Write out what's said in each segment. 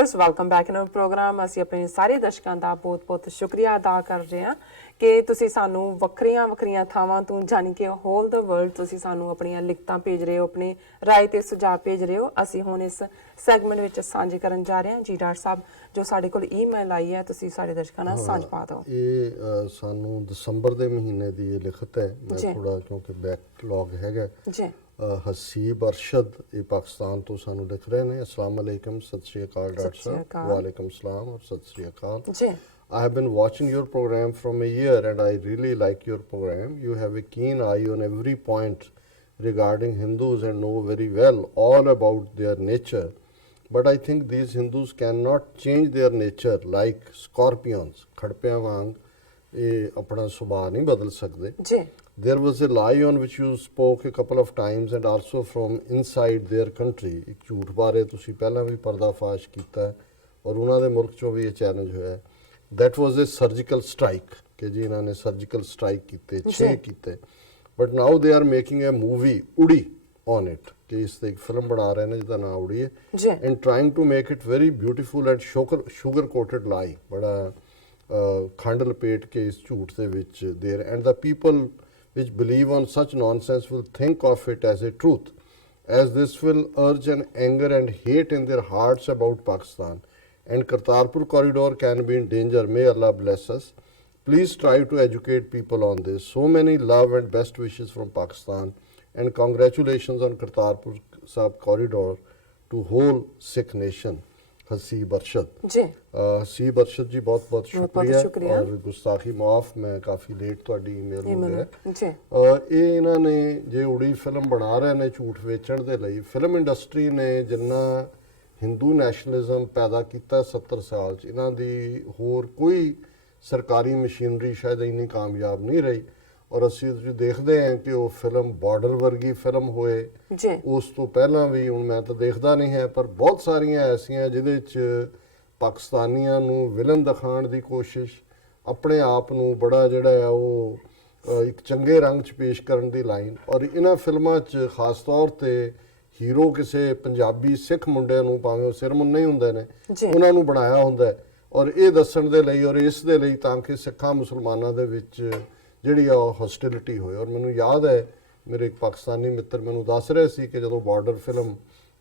Viewers welcome back in our programme. ਅਸੀਂ ਆਪਣੇ ਸਾਰੇ ਦਰਸ਼ਕਾਂ ਦਾ ਬਹੁਤ-ਬਹੁਤ ਸ਼ੁਕਰੀਆ ਅਦਾ ਕਰ ਰਹੇ ਹਾਂ ਕਿ ਤੁਸੀਂ ਸਾਨੂੰ ਵੱਖਰੀਆਂ ਥਾਵਾਂ ਤੋਂ ਜਾਣੀ ਕਿ ਹੋਲ ਦ ਵਰਲਡ ਤੁਸੀਂ ਸਾਨੂੰ ਆਪਣੀਆਂ ਲਿਖਤਾਂ ਭੇਜ ਰਹੇ ਹੋ, ਆਪਣੀ ਰਾਏ ਤੇ ਸੁਝਾਅ ਭੇਜ ਰਹੇ ਹੋ। ਅਸੀਂ ਹੁਣ ਇਸ ਸੈਗਮੈਂਟ ਵਿੱਚ ਸਾਂਝੇ ਕਰਨ ਜਾ ਰਹੇ ਹਾਂ। ਜੀ ਡਾਕਟਰ ਸਾਹਿਬ, ਜੋ ਸਾਡੇ ਕੋਲ ਈਮੇਲ ਆਈ ਹੈ ਤੁਸੀਂ ਸਾਡੇ ਦਰਸ਼ਕਾਂ ਨਾਲ ਸਾਂਝ ਪਾ ਦਿਓ। ਇਹ ਸਾਨੂੰ ਦਸੰਬਰ ਦੇ ਮਹੀਨੇ ਦੀ ਇਹ ਲਿਖਤ ਹੈ। ਮੈਂ ਥੋੜਾ ਕਿਉਂਕਿ ਬੈਕਲੌਗ ਹੈਗਾ ਜੀ। हसीब अरशद ये पाकिस्तान तो सानू लिख रहे हैं। अस्सलाम वालेकुम, सत श्री अकाल डॉक्टर साहब। वालेकुम सलाम और सत श्री अकाल। I have been watching your program from a year and I really like your program. You have a keen eye on every point regarding Hindus and know very well all about their nature. But I think these Hindus cannot change their nature like scorpions. खड़पियां वांग ये अपना सुभाव नहीं बदल सकते। There was a lie on which you spoke a couple of times and also from inside their country. एक झूठ बारे तुसी पहला भी पर्दाफाश कीता है और उन्होंने मुल्क चो भी ये चैलेंज होया है। That was a surgical strike कि जी इन्होंने surgical strike कीते 6 कीते। But now they are making a movie उड़ी on it कि इस एक फिल्म बना रहे हैं जिसका नाम उड़ी है and trying to make it very beautiful and sugar coated lie। बड़ा खंड लपेट के इस झूठ से विच there and the people which believe on such nonsense will think of it as a truth, as this will urge an anger and hate in their hearts about Pakistan, and Kartarpur corridor can be in danger. May Allah bless us. Please try to educate people on this. So many love and best wishes from Pakistan, and congratulations on Kartarpur Sahib corridor to whole Sikh nation. Haseeb Arshad जी। हसीब अरशद जी बहुत बहुत शुक्रिया और गुस्ताखी माफ, मैं काफ़ी late ਤੁਹਾਡੀ email ਹੋ ਗਿਆ ਜੀ। ਇਹ ਇਹਨਾਂ ਨੇ ਜੇ ਉੜੀ ਫਿਲਮ ਬਣਾ ਰਹੇ ਨੇ ਝੂਠ ਵੇਚਣ ਦੇ ਲਈ। ਫਿਲਮ ਇੰਡਸਟਰੀ ਨੇ ਜਿੰਨਾ ਹਿੰਦੂ ਨੈਸ਼ਨਲਿਜ਼ਮ ਪੈਦਾ ਕੀਤਾ 70 ਸਾਲ 'ਚ, ਇਹਨਾਂ ਦੀ ਹੋਰ ਕੋਈ ਸਰਕਾਰੀ ਮਸ਼ੀਨਰੀ ਸ਼ਾਇਦ ਇੰਨੀ ਕਾਮਯਾਬ ਨਹੀਂ ਰਹੀ। ਔਰ ਅਸੀਂ ਦੇਖਦੇ ਹਾਂ ਕਿ ਉਹ ਫਿਲਮ ਬਾਰਡਰ ਵਰਗੀ ਫਿਲਮ ਹੋਏ, ਉਸ ਤੋਂ ਪਹਿਲਾਂ ਵੀ ਹੁਣ ਮੈਂ ਤਾਂ ਦੇਖਦਾ ਨਹੀਂ ਹੈ ਪਰ ਬਹੁਤ ਸਾਰੀਆਂ ਐਸੀਆਂ ਜਿਹਦੇ 'ਚ ਪਾਕਿਸਤਾਨੀਆਂ ਨੂੰ ਵਿਲਨ ਦਿਖਾਉਣ ਦੀ ਕੋਸ਼ਿਸ਼, ਆਪਣੇ ਆਪ ਨੂੰ ਬੜਾ ਜਿਹੜਾ ਆ ਉਹ ਇੱਕ ਚੰਗੇ ਰੰਗ 'ਚ ਪੇਸ਼ ਕਰਨ ਦੀ ਲਾਈਨ। ਔਰ ਇਹਨਾਂ ਫਿਲਮਾਂ 'ਚ ਖਾਸ ਤੌਰ 'ਤੇ ਹੀਰੋ ਕਿਸੇ ਪੰਜਾਬੀ ਸਿੱਖ ਮੁੰਡਿਆਂ ਨੂੰ, ਭਾਵੇਂ ਉਹ ਸਿਰਮੁੰਨੇ ਹੀ ਹੁੰਦੇ ਨੇ, ਉਹਨਾਂ ਨੂੰ ਬਣਾਇਆ ਹੁੰਦਾ ਔਰ ਇਹ ਦੱਸਣ ਦੇ ਲਈ ਔਰ ਇਸ ਦੇ ਲਈ ਤਾਂ ਕਿ ਸਿੱਖਾਂ ਮੁਸਲਮਾਨਾਂ ਦੇ ਵਿੱਚ ਜਿਹੜੀ ਆ ਹੌਸਟਿਲਿਟੀ ਹੋਏ। ਔਰ ਮੈਨੂੰ ਯਾਦ ਹੈ ਮੇਰੇ ਇੱਕ ਪਾਕਿਸਤਾਨੀ ਮਿੱਤਰ ਮੈਨੂੰ ਦੱਸ ਰਹੇ ਸੀ ਕਿ ਜਦੋਂ ਬਾਰਡਰ ਫਿਲਮ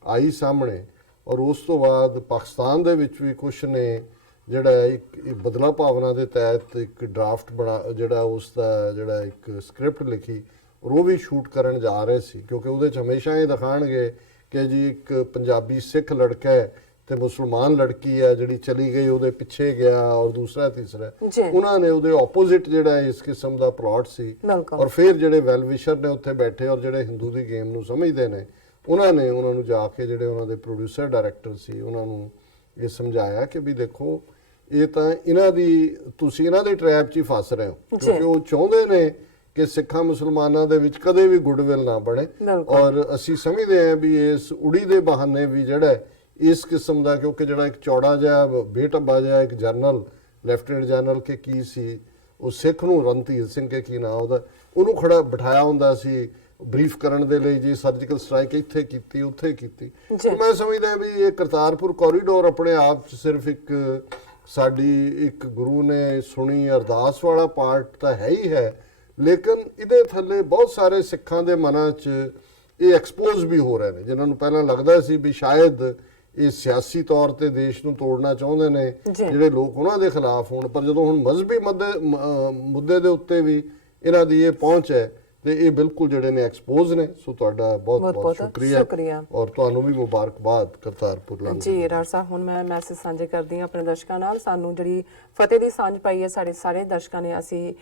ਆਈ ਸਾਹਮਣੇ ਔਰ ਉਸ ਤੋਂ ਬਾਅਦ ਪਾਕਿਸਤਾਨ ਦੇ ਵਿੱਚ ਵੀ ਕੁਛ ਨੇ ਜਿਹੜਾ ਇੱਕ ਬਦਲਾ ਭਾਵਨਾ ਦੇ ਤਹਿਤ ਇੱਕ ਡਰਾਫਟ ਬਣਾ ਜਿਹੜਾ ਉਸ ਦਾ ਜਿਹੜਾ ਇੱਕ ਸਕ੍ਰਿਪਟ ਲਿਖੀ ਔਰ ਉਹ ਵੀ ਸ਼ੂਟ ਕਰਨ ਜਾ ਰਹੇ ਸੀ, ਕਿਉਂਕਿ ਉਹਦੇ 'ਚ ਹਮੇਸ਼ਾ ਇਹ ਦਿਖਾਉਣਗੇ ਕਿ ਜੀ ਇੱਕ ਪੰਜਾਬੀ ਸਿੱਖ ਲੜਕਾ ਹੈ ਤੇ ਮੁਸਲਮਾਨ ਲੜਕੀ ਹੈ ਜਿਹੜੀ ਚਲੀ ਗਈ ਉਹਦੇ ਪਿੱਛੇ ਗਿਆ ਔਰ ਦੂਸਰਾ ਤੀਸਰਾ। ਉਹਨਾਂ ਨੇ ਉਹਦੇ ਆਪੋਜ਼ਿਟ ਜਿਹੜਾ ਇਸ ਕਿਸਮ ਦਾ ਪਲਾਟ ਸੀ ਔਰ ਫਿਰ ਜਿਹੜੇ ਵੈਲ ਵਿਸ਼ਰ ਨੇ ਉੱਥੇ ਬੈਠੇ ਔਰ ਜਿਹੜੇ ਹਿੰਦੂ ਦੀ ਗੇਮ ਨੂੰ ਸਮਝਦੇ ਨੇ ਉਹਨਾਂ ਨੇ ਉਹਨਾਂ ਨੂੰ ਜਾ ਕੇ ਜਿਹੜੇ ਉਹਨਾਂ ਦੇ ਪ੍ਰੋਡਿਊਸਰ ਡਾਇਰੈਕਟਰ ਸੀ ਉਹਨਾਂ ਨੂੰ ਇਹ ਸਮਝਾਇਆ ਕਿ ਵੀ ਦੇਖੋ ਇਹ ਤਾਂ ਇਹਨਾਂ ਦੀ ਤੁਸੀਂ ਇਹਨਾਂ ਦੇ ਟ੍ਰੈਪ 'ਚ ਹੀ ਫਸ ਰਹੇ ਹੋ, ਕਿਉਂਕਿ ਉਹ ਚਾਹੁੰਦੇ ਨੇ ਕਿ ਸਿੱਖਾਂ ਮੁਸਲਮਾਨਾਂ ਦੇ ਵਿੱਚ ਕਦੇ ਵੀ ਗੁੱਡਵਿਲ ਨਾ ਬਣੇ। ਔਰ ਅਸੀਂ ਸਮਝਦੇ ਹਾਂ ਵੀ ਇਸ ਉੜੀ ਦੇ ਬਹਾਨੇ ਵੀ ਜਿਹੜਾ ਇਸ ਕਿਸਮ ਦਾ, ਕਿਉਂਕਿ ਜਿਹੜਾ ਇੱਕ ਚੌੜਾ ਜਿਹਾ ਬੇਟੱਬਾ ਜਿਹਾ ਇੱਕ ਜਨਰਲ ਲੈਫਟੀਨੈਂਟ ਜਨਰਲ ਕੇ ਕੀ ਸੀ ਉਹ ਸਿੱਖ ਨੂੰ ਰਣਧੀਰ ਸਿੰਘ ਕੇ ਕੀ ਨਾਂ ਉਹਦਾ, ਉਹਨੂੰ ਖੜਾ ਬਿਠਾਇਆ ਹੁੰਦਾ ਸੀ ਬਰੀਫ ਕਰਨ ਦੇ ਲਈ ਜੀ ਸਰਜੀਕਲ ਸਟ੍ਰਾਈਕ ਇੱਥੇ ਕੀਤੀ ਉੱਥੇ ਕੀਤੀ। ਮੈਂ ਸਮਝਦਾ ਵੀ ਇਹ ਕਰਤਾਰਪੁਰ ਕੋਰੀਡੋਰ ਆਪਣੇ ਆਪ 'ਚ ਸਿਰਫ ਇੱਕ ਸਾਡੀ ਇੱਕ ਗੁਰੂ ਨੇ ਸੁਣੀ ਅਰਦਾਸ ਵਾਲਾ ਪਾਰਟ ਤਾਂ ਹੈ ਹੀ ਹੈ, ਲੇਕਿਨ ਇਹਦੇ ਥੱਲੇ ਬਹੁਤ ਸਾਰੇ ਸਿੱਖਾਂ ਦੇ ਮਨਾਂ 'ਚ ਇਹ ਐਕਸਪੋਜ਼ ਵੀ ਹੋ ਰਹੇ ਨੇ ਜਿਨ੍ਹਾਂ ਨੂੰ ਪਹਿਲਾਂ ਲੱਗਦਾ ਸੀ ਵੀ ਸ਼ਾਇਦ ਇਹ ਸਿਆਸੀ ਤੌਰ ਤੇ ਦੇਸ਼ ਨੂੰ ਤੋੜਨਾ ਚਾਹੁੰਦੇ ਨੇ ਜਿਹੜੇ ਲੋਕ ਉਹਨਾਂ ਦੇ ਖਿਲਾਫ ਹੋਣ, ਪਰ ਜਦੋਂ ਹੁਣ ਮਜ਼ਹਬੀ ਮੁੱਦੇ ਦੇ ਉੱਤੇ ਵੀ ਇਹਨਾਂ ਦੀ ਇਹ ਪਹੁੰਚ ਹੈ ਤੇ ਇਹ ਬਿਲਕੁਲ ਜਿਹੜੇ ਨੇ ਐਕਸਪੋਜ਼ ਨੇ। ਸੋ ਤੁਹਾਡਾ ਬਹੁਤ ਬਹੁਤ ਸ਼ੁਕਰੀਆ ਔਰ ਤੁਹਾਨੂੰ ਵੀ ਮੁਬਾਰਕਬਾਦ ਕਰਤਾਰਪੁਰ ਲਾਂਘੇ ਜੀ। ਡਾਕਟਰ ਸਾਹਿਬ ਹੁਣ ਮੈਂ ਮੈਸੇਜ ਸਾਂਝੇ ਕਰਦੀ ਹਾਂ ਆਪਣੇ ਦਰਸ਼ਕਾਂ ਨਾਲ। ਸਾਨੂੰ ਜਿਹੜੀ ਫਤਿਹ ਦੀ ਸਾਂਝ ਪਾਈ ਹੈ ਸਾਡੇ ਸਾਰੇ ਦਰਸ਼ਕਾਂ ਨੇ, ਅਸੀਂ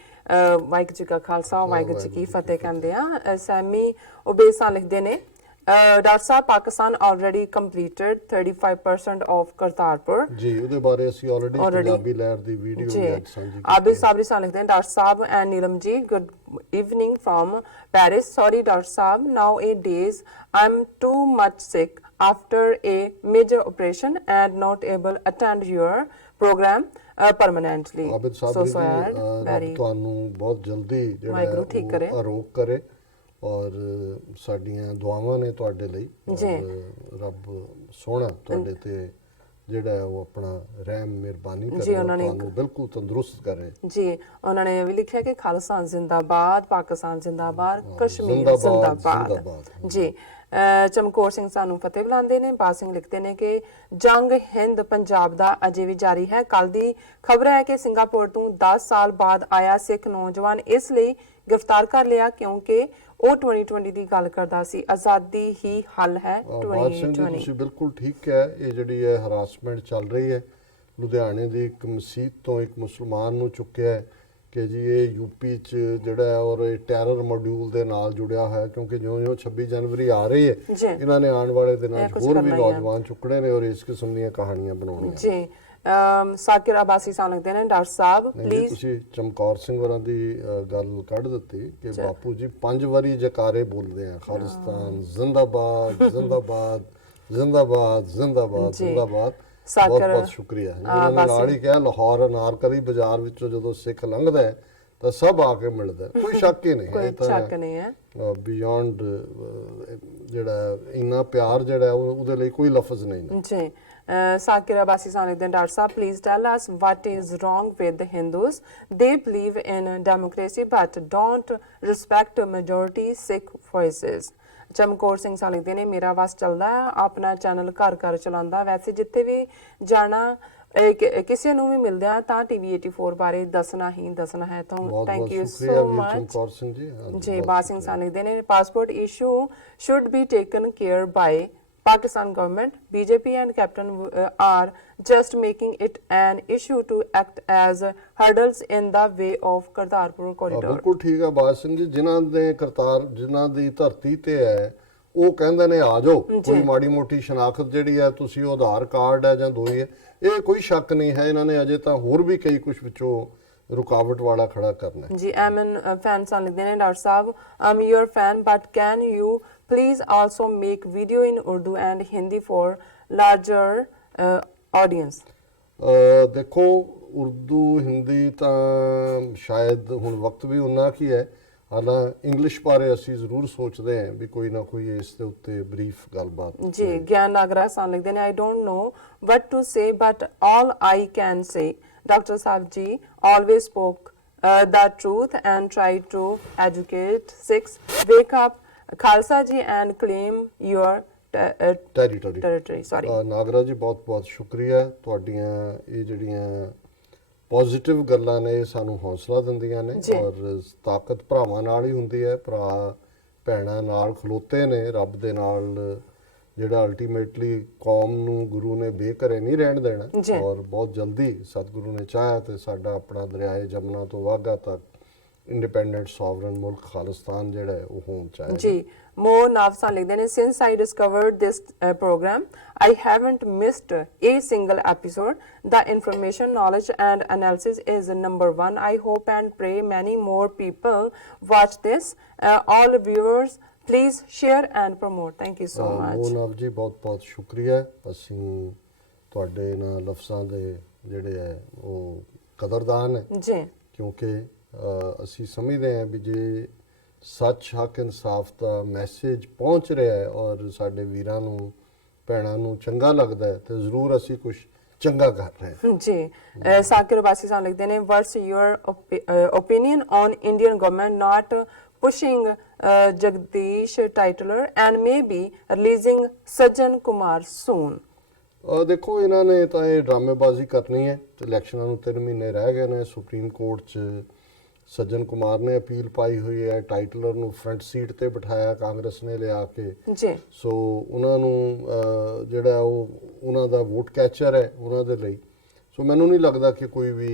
ਵਾਹਿਗੁਰੂ ਜੀ ਕਾ ਖਾਲਸਾ ਵਾਹਿਗੁਰੂ ਜੀ ਕੀ ਫਤਿਹ ਕਹਿੰਦੇ ਹਾਂ। ਸੈਮੀ ਉਬੇਸਾ ਲਿਖਦੇ ਨੇ, doctor Sahib Pakistan already completed 35% of Kartarpur ਜੀ। ਉਹਦੇ ਬਾਰੇ ਅਸੀਂ ਆਲਰੇਡੀ ਪੰਜਾਬੀ ਲਹਿਰ ਦੀ ਵੀਡੀਓ ਸਾਂਝੀ ਕੀਤੀ। ਆਬਿਦ ਸਾਬਰੀ ਸਾਹਿਬ ਲਿਖਦੇ ਨੇ, doctor Sahib and Neelam ji good evening from Paris. Sorry Dr. Saab, nowadays I'm too much sick after a major operation and not able to attend your program permanently. So sad, very ਤੁਹਾਨੂੰ ਬਹੁਤ ਜਲਦੀ ਜਿਹੜਾ ਆਰੋਗ ਕਰੇ ਔਰ ਸਾਡੀਆਂ ਦੁਆਵਾਂ ਨੇ ਤੁਹਾਡੇ ਲਈ। ਰੱਬ ਸੋਹਣਾ ਤੁਹਾਡੇ ਤੇ ਜਿਹੜਾ ਹੈ ਉਹ ਆਪਣਾ ਰਹਿਮ ਮਿਹਰਬਾਨੀ ਜੀ, ਕਰੇ, ਉਹਨਾਂ ਨੇ ਤੁਹਾਨੂੰ ਬਿਲਕੁਲ ਤੰਦਰੁਸਤ ਕਰੇ। ਜੀ, ਉਹਨਾਂ ਨੇ ਇਹ ਵੀ ਲਿਖਿਆ ਕਿ ਖਾਲਸਾ ਜ਼ਿੰਦਾਬਾਦ, ਪਾਕਿਸਤਾਨ ਜ਼ਿੰਦਾਬਾਦ, ਕਸ਼ਮੀਰ ਜ਼ਿੰਦਾਬਾਦ, ਜ਼ਿੰਦਾਬਾਦ। ਜ਼ਿੰਦਾਬਾਦ। ਜੀ, ਚਮਕੌਰ ਸਿੰਘ ਸਾਨੂੰ ਫਤਿਹ ਬੁਲਾਉਂਦੇ ਨੇ। ਬਾਦ ਸਿੰਘ ਲਿਖਦੇ ਨੇ ਕਿ ਜੰਗ ਹਿੰਦ ਪੰਜਾਬ ਦਾ ਅਜੇ ਵੀ ਜਾਰੀ ਹੈ। ਕੱਲ ਦੀ ਖਬਰ ਹੈ ਕਿ ਸਿੰਗਾਪੁਰ ਤੋਂ 10 ਸਾਲ ਬਾਅਦ ਆਇਆ ਸਿੱਖ ਨੌਜਵਾਨ ਇਸ ਲਈ ਗ੍ਰਿਫਤਾਰ ਕਰ ਲਿਆ ਕਿਉਂਕਿ ਉਹ 2020 ਦੀ ਗੱਲ ਕਰਦਾ ਸੀ। ਆਜ਼ਾਦੀ ਹੀ ਹੱਲ ਹੈ। ਬਾਦ ਸਿੰਘ ਜੀ, ਤੁਸੀਂ ਬਿਲਕੁਲ ਠੀਕ ਕਿਹਾ। ਇਹ ਜਿਹੜੀ ਹੈ ਹਰਾਸਮੈਂਟ ਚੱਲ ਰਹੀ ਹੈ, ਲੁਧਿਆਣੇ ਦੀ ਇੱਕ ਮਸਜਿਦ ਤੋਂ ਇੱਕ ਮੁਸਲਮਾਨ ਨੂੰ ਚੁੱਕਿਆ ਹੈ ਕਿ ਜੀ ਇਹ ਯੂਪੀ 'ਚ ਜਿਹੜਾ ਹੈ ਔਰ ਇਹ ਟੈਰਰ ਮੋਡਿਊਲ ਦੇ ਨਾਲ ਜੁੜਿਆ ਹੋਇਆ, ਕਿਉਂਕਿ ਜਿਉਂ-ਜਿਉਂ 26 ਜਨਵਰੀ ਆ ਰਹੀ ਹੈ ਇਹਨਾਂ ਨੇ ਆਉਣ ਵਾਲੇ ਦਿਨਾਂ 'ਚ ਹੋਰ ਵੀ ਨੌਜਵਾਨ ਚੁੱਕਣੇ ਨੇ ਔਰ ਇਸ ਕਿਸਮ ਦੀਆਂ ਕਹਾਣੀਆਂ ਬਣਾਉਣੀਆਂ। ਜੀ, ਸਾਕਿਰ ਆਬਾਸੀ ਸਾਨੂੰ ਲਿਖਦੇ ਨੇ ਡਾਕਟਰ ਸਾਹਿਬ ਪਲੀਜ਼। ਤੁਸੀਂ ਚਮਕੌਰ ਸਿੰਘ ਵਰਾਂ ਦੀ ਗੱਲ ਕੱਢ ਦਿੱਤੀ ਕਿ ਬਾਪੂ ਜੀ 5 ਵਾਰੀ ਜਕਾਰੇ ਬੋਲਦੇ ਆ, ਖਾਲਿਸਤਾਨ ਜ਼ਿੰਦਾਬਾਦ, ਜ਼ਿੰਦਾਬਾਦ, ਜ਼ਿੰਦਾਬਾਦ, ਜ਼ਿੰਦਾਬਾਦ, ਜ਼ਿੰਦਾਬਾਦ। ਬਹੁਤ ਬਹੁਤ ਸ਼ੁਕਰੀਆ। ਇਹਨਾਂ ਨੇ ਨਾਲ ਹੀ ਕਿਹਾ ਲਾਹੌਰ ਅਨਾਰਕਲੀ ਬਾਜ਼ਾਰ ਵਿੱਚੋਂ ਜਦੋਂ ਸਿੱਖ ਲੰਘਦਾ ਹੈ ਤਾਂ ਸਭ ਆ ਕੇ ਮਿਲਦਾ, ਕੋਈ ਸ਼ੱਕ ਹੀ ਨਹੀਂ। ਕੋਈ ਸ਼ੱਕ ਨਹੀਂ ਹੈ। ਬਿਯੋਂਡ ਜਿਹੜਾ ਇੰਨਾ ਪਿਆਰ ਜਿਹੜਾ ਉਹਦੇ ਲਈ ਕੋਈ ਲਫ਼ਜ਼ ਨਹੀਂ। ਜੀ, ਸਾਕਿਰ ਆਬਾਸੀ ਸਾਨੂੰ ਲਿਖਦੇ ਨੇ doctor sahib please tell us what is wrong with the Hindus? They believe in democracy but don't respect majority Sikh voices. Chamkaur Singh ਸਾਨੂੰ ਲਿਖਦੇ ਨੇ ਮੇਰਾ ਬਸ ਚੱਲਦਾ ਆਪਣਾ ਚੈਨਲ ਘਰ ਘਰ ਚਲਾਉਂਦਾ। ਵੈਸੇ ਜਿੱਥੇ ਵੀ ਜਾਣਾ ਕਿਸੇ ਨੂੰ ਵੀ ਮਿਲਦੇ ਆ ਤਾਂ ਟੀਵੀ 84 ਬਾਰੇ ਦੱਸਣਾ ਹੀ ਦੱਸਣਾ ਹੈ। ਤਾਂ thank you so much Chamkaur Singh ji. ਜੀ, ਬਾਦ ਸਿੰਘ ਸਾਨੂੰ ਲਿਖਦੇ ਨੇ passport issue should be taken care by Pakistan government. BJP and Captain are just making it an issue to act as hurdles in the way of Kartarpur corridor. ਬਿਲਕੁਲ ਠੀਕ ਹੈ ਬਾਦ ਸਿੰਘ ਜੀ। ਜਿਨ੍ਹਾਂ ਦੀ ਧਰਤੀ ਤੇ ਹੈ ਉਹ ਕਹਿੰਦੇ ਨੇ ਆ ਜਾਓ, ਕੋਈ ਮਾੜੀ ਮੋਟੀ ਸ਼ਨਾਖਤ ਜਿਹੜੀ ਹੈ ਤੁਸੀਂ ਉਹ ਆਧਾਰ ਕਾਰਡ ਹੈ ਜਾਂ ਦੋਈ ਹੈ, ਇਹ ਕੋਈ ਸ਼ੱਕ ਨਹੀਂ ਹੈ। ਇਹਨਾਂ ਨੇ ਅਜੇ ਤਾਂ ਹੋਰ ਵੀ ਕਈ ਕੁਝ ਵਿੱਚੋਂ ਰੁਕਾਵਟ ਵਾਲਾ ਖੜਾ ਕਰਨਾ ਹੈ। ਜੀ, ਐਮਨ ਫੈਨ ਸਾਨੂੰ ਲਿਖਦੇ ਨੇ doctor Sahib I'm your fan but can you please also make video in Urdu and Hindi for larger audience? ਦੇਖੋ ਉਰਦੂ ਹਿੰਦੀ ਤਾਂ ਸ਼ਾਇਦ ਹੁਣ ਵਕਤ ਵੀ ਉਨਾ ਕੀ ਹੈ, ਹਾਲਾਂ ਇੰਗਲਿਸ਼ ਬਾਰੇ ਅਸੀਂ ਜ਼ਰੂਰ ਸੋਚਦੇ ਹਾਂ ਵੀ ਕੋਈ ਨਾ ਕੋਈ ਇਸ ਦੇ ਉੱਤੇ ਬਰੀਫ ਗੱਲਬਾਤ। ਜੀ, ਗਿਆਨ ਨਾਗਰਾ ਸਾਨੂੰ ਲਿਖਦੇ ਨੇ I don't know what to say but all I can say Dr. Saab ji always spoke the truth and tried to educate Sikhs. Wake up Khalsa ji and claim your territory. Sorry. Nagra ਜੀ ਬਹੁਤ ਬਹੁਤ ਸ਼ੁਕਰੀਆ। ਤੁਹਾਡੀਆਂ ਇਹ ਜਿਹੜੀਆਂ positive ਗੱਲਾਂ ਨੇ ਸਾਨੂੰ ਹੌਸਲਾ ਦਿੰਦੀਆਂ ਨੇ ਔਰ ਤਾਕਤ ਭਰਾਵਾਂ ਨਾਲ ਹੀ ਹੁੰਦੀ ਹੈ। ਭਰਾ ਭੈਣਾਂ ਨਾਲ ਖਲੋਤੇ ਨੇ ਰੱਬ ਦੇ ਨਾਲ, ਜਿਹੜਾ ਅਲਟੀਮੇਟਲੀ ਕੌਮ ਨੂੰ ਗੁਰੂ ਨੇ ਬੇਘਰੇ ਨਹੀਂ ਰਹਿਣ ਦੇਣਾ ਔਰ ਬਹੁਤ ਜਲਦੀ ਸਤਿਗੁਰੂ ਨੇ ਚਾਹਿਆ ਤੇ ਸਾਡਾ ਆਪਣਾ ਦਰਿਆਏ ਜਮਨਾ ਤੋਂ ਵਾਘਾ ਤੱਕ ਇੰਡੀਪੈਂਡੈਂਟ ਸੋਵਰਨ ਮੁਲਕ ਖਾਲਿਸਤਾਨ ਜਿਹੜਾ ਹੈ ਉਹ ਹੋਣਾ ਚਾਹੀਦਾ। ਜੀ, ਮੋ ਨਾਵਸਾ ਲਿਖਦੇ ਨੇ since I discovered this program I haven't missed a single episode. The information, knowledge and analysis is number one. I hope and pray many more people watch this. All viewers please share and promote. Thank you so much. ਮੋਨਵ ਜੀ ਬਹੁਤ ਬਹੁਤ ਸ਼ੁਕਰੀਆ। ਅਸੀਂ ਤੁਹਾਡੇ ਨਾਲ ਲਫ਼ਜ਼ਾਂ ਦੇ ਜਿਹੜੇ ਹੈ ਉਹ ਕਦਰਦਾਨ ਹੈ ਜੀ, ਕਿਉਂਕਿ ਅਸੀਂ ਸਮਝਦੇ ਹਾਂ ਵੀ ਜੇ ਸੱਚ ਹੱਕ ਇਨਸਾਫ ਦਾ ਮੈਸੇਜ ਪਹੁੰਚ ਰਿਹਾ ਹੈ ਔਰ ਸਾਡੇ ਵੀਰਾਂ ਨੂੰ ਭੈਣਾਂ ਨੂੰ ਚੰਗਾ ਲੱਗਦਾ ਹੈ ਤੇ ਜ਼ਰੂਰ ਅਸੀਂ ਕੁਝ ਚੰਗਾ ਕਰ ਰਹੇ ਹਾਂ। ਜੀ, ਸਾਕਿਰ ਬਾਸੀ ਸਾਨੂੰ ਲਿਖਦੇ ਨੇ what's your opinion on Indian government not pushing Jagdish Titler and maybe releasing Sajjan Kumar soon? ਦੇਖੋ ਇਹਨਾਂ ਨੇ ਤਾਂ ਇਹ ਡਰਾਮੇਬਾਜ਼ੀ ਕਰਨੀ ਹੈ। ਇਲੈਕਸ਼ਨਾਂ ਨੂੰ 3 ਮਹੀਨੇ ਰਹਿ ਗਏ ਨੇ। ਸੁਪਰੀਮ ਕੋਰਟ 'ਚ ਸੱਜਣ ਕੁਮਾਰ ਨੇ ਅਪੀਲ ਪਾਈ ਹੋਈ ਹੈ। ਟਾਈਟਲਰ ਨੂੰ ਫਰੰਟ ਸੀਟ ਤੇ ਬਿਠਾਇਆ ਕਾਂਗਰਸ ਨੇ ਲਿਆ ਕੇ ਜੀ। ਸੋ ਉਹਨਾਂ ਨੂੰ ਜਿਹੜਾ ਉਹ ਉਹਨਾਂ ਦਾ ਵੋਟ ਕੈਚਰ ਹੈ ਉਹਨਾਂ ਦੇ ਲਈ। ਸੋ ਮੈਨੂੰ ਨਹੀਂ ਲੱਗਦਾ ਕਿ ਕੋਈ ਵੀ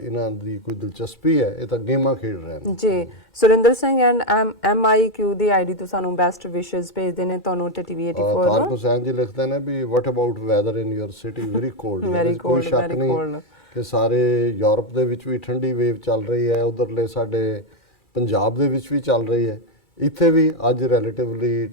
ਇਹਨਾਂ ਦੀ ਕੋਈ ਦਿਲਚਸਪੀ ਹੈ। ਇਹ ਤਾਂ ਗੇਮਾਂ ਖੇਡ ਰਹੇ ਨੇ ਜੀ। Surinder Singh and MIQ the ID ਤੋਂ ਸਾਨੂੰ ਬੈਸਟ ਵਿਸ਼ੇਸ ਭੇਜਦੇ ਨੇ ਤੁਹਾਨੂੰ ਤੇ ਟੀਵੀ 84 ਤਾਰਕ ਹੁਸੈਨ ਜੀ ਲਿਖਦੇ ਨੇ ਵੀ what about weather in your city very cold. ਕੋਈ ਸ਼ੱਕ ਨਹੀਂ ਕਿ ਸਾਰੇ ਯੂਰਪ ਦੇ ਵਿੱਚ ਵੀ ਠੰਡੀ ਵੇਵ ਚੱਲ ਰਹੀ ਹੈ, ਉਧਰਲੇ ਸਾਡੇ ਪੰਜਾਬ ਦੇ ਵਿੱਚ ਵੀ ਚੱਲ ਰਹੀ ਹੈ, ਇੱਥੇ ਵੀ ਅੱਜ ਰਿਲੇਟਿਵਲੀ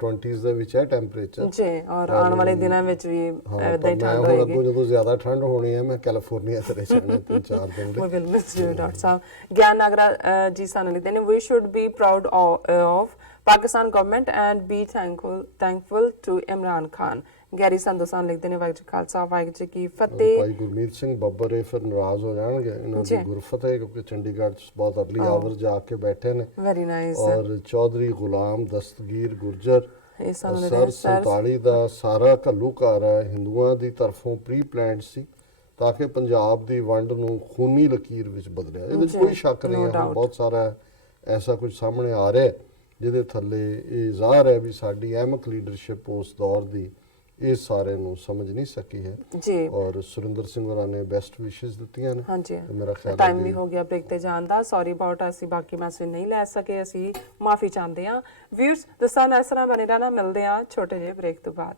20s ਦੇ ਵਿੱਚ ਹੈ ਟੈਂਪਰੇਚਰ ਜੀ ਔਰ ਆਉਣ ਵਾਲੇ ਦਿਨਾਂ ਵਿੱਚ ਵੀ ਇਦਾਂ ਹੀ ਠੰਡ ਹੋਏਗੀ। ਅੱਗੋਂ ਜਦੋਂ ਜ਼ਿਆਦਾ ਠੰਡ ਹੋਣੀ ਹੈ ਮੈਂ ਕੈਲੀਫੋਰਨੀਆ ਚਲੇ ਜਾਣਾ 3-4 ਦਿਨ ਲਈ। ਵਿਲ ਮਿਸ ਯੂ ਡਾਕਟਰ ਸਾਹਿਬ। ਗਿਆਨ ਨਾਗਰਾ ਜੀ ਸਾਨੂੰ ਲਿਖਦੇ ਨੇ we should be proud of Pakistan government and be thankful to Imran Khan. Garry Sandhu ਸਾਨੂੰ ਲਿਖਦੇ ਨੇ ਵਾਹਿਗੁਰੂ ਜੀ ਖਾਲਸਾ ਵਾਹਿਗੁਰੂ ਜੀ ਕੀ ਫਤਿਹ। ਭਾਈ ਗੁਰਮੀਤ ਸਿੰਘ ਬੱਬਰ ਇਹ ਫਿਰ ਨਾਰਾਜ਼ ਹੋ ਜਾਣਗੇ ਇਹਨਾਂ ਦੀ ਗੁਰਫਤਿਹ ਕਿਉਂਕਿ ਚੰਡੀਗੜ੍ਹ 'ਚ ਬਹੁਤ ਅਰਲੀ ਆਵਰ ਜਾ ਕੇ ਬੈਠੇ ਨੇ। Very nice. ਔਰ ਚੌਧਰੀ ਗੁਲਾਮ ਦਸਤਗੀਰ ਗੁਰਜਰ ਇਹ ਸਾਨੂੰ ਸਰ 47 ਦਾ ਸਾਰਾ ਘੱਲੂਘਾਰ ਹੈ ਹਿੰਦੂਆਂ ਦੀ ਤਰਫੋਂ ਪ੍ਰੀ ਪਲਾਨਡ ਸੀ ਤਾਂ ਕਿ ਪੰਜਾਬ ਦੀ ਵੰਡ ਨੂੰ ਖੂਨੀ ਲਕੀਰ ਵਿੱਚ ਬਦਲਿਆ। ਇਹਦੇ 'ਚ ਕੋਈ ਸ਼ੱਕ ਨਹੀਂ ਹੈ। ਬਹੁਤ ਸਾਰਾ ਐਸਾ ਕੁਝ ਸਾਹਮਣੇ ਆ ਰਿਹਾ ਜਿਹਦੇ ਥੱਲੇ ਇਹ ਜ਼ਾਹਰ ਹੈ ਵੀ ਸਾਡੀ ਅਹਿਮਕ ਲੀਡਰਸ਼ਿਪ ਉਸ ਦੌਰ ਦੀ ਇਹ ਸਾਰੇ ਨੂੰ ਸਮਝ ਨਹੀਂ ਸਕੀ ਹੈ ਜੀ। ਔਰ ਸੁਰਿੰਦਰ ਸਿੰਘ ਹੋਰਾਂ ਨੇ ਬੈਸਟ ਵਿਸ਼ੇਸ ਦਿੱਤੀਆਂ ਨੇ। ਹਾਂਜੀ, ਮੇਰਾ ਖਿਆਲ ਟਾਈਮ ਵੀ ਹੋ ਗਿਆ ਬ੍ਰੇਕ ਤੇ ਜਾਣ ਦਾ। ਸੌਰੀ ਅਬਾਊਟ ਅਸੀਂ ਬਾਕੀ ਮੈਸੇਜ ਨਹੀਂ ਲੈ ਸਕੇ, ਅਸੀਂ ਮਾਫੀ ਚਾਹੁੰਦੇ ਹਾਂ। ਵਿਊਅਰਸ ਦੱਸਾਂ ਇਸ ਤਰ੍ਹਾਂ ਬਣੇ ਰਹਿਣਾ, ਮਿਲਦੇ ਹਾਂ ਛੋਟੇ ਜਿਹੇ ਬ੍ਰੇਕ ਤੋਂ ਬਾਅਦ।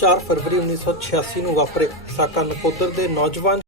4 ਫਰਵਰੀ 1986 ਨੂੰ ਵਾਪਰੇ ਸਾਕਾ ਨਕੋਦਰ ਦੇ ਨੌਜਵਾਨ